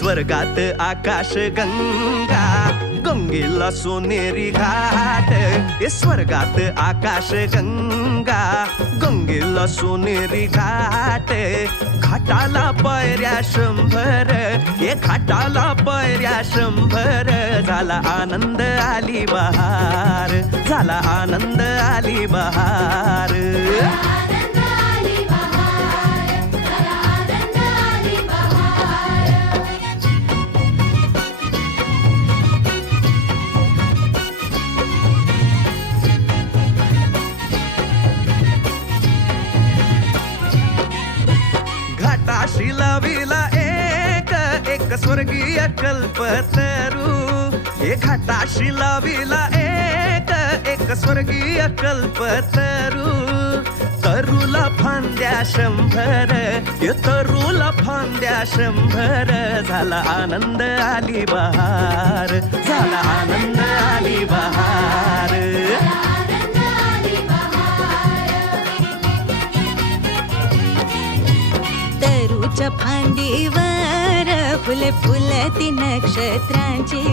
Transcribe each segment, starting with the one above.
स्वर्गात आकाश गंगा, गंगेला सोनेरी घाट. स्वर्गात आकाश गंगा, गंगेला सोनेरी घाट. घाटाला पायऱ्या 100, घाटाला पायऱ्या 100. झाला आनंद आली बहार, झाला आनंद आली बहार. घाटाशी लाविला एक स्वर्गीय कल्पतरू. घाटाशी लाविला एक स्वर्गीय कल्पतरू. तरुला फांद्या 100, तरुला फांद्या 100. झाला आनंद आली बहार, झाला आनंद आली बहार. तरूच्या फांदीवर फुले फुलती नक्षत्रांची.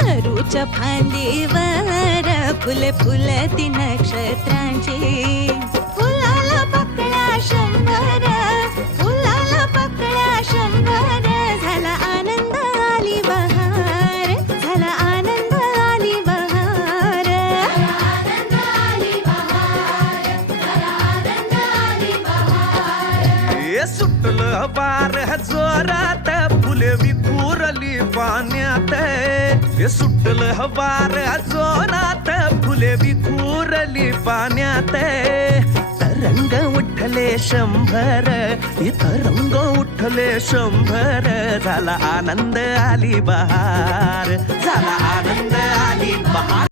तरूच्या फांदीवर फुले फुलती नक्षत्रांची. फुलाला पकड्या 100, फुलाला पकड्या 100. झाला आनंद आली बहार, झाला आनंद आली बहार. सुटलं वार जोरात, फुले विखुरली पाण्यात. सुटलं वार जोरात, फुले विखुरली पाण्यात. तरंग उठले 100, तरंग उठले 100. झाला आनंद आली बहार, झाला आनंद आली बहार.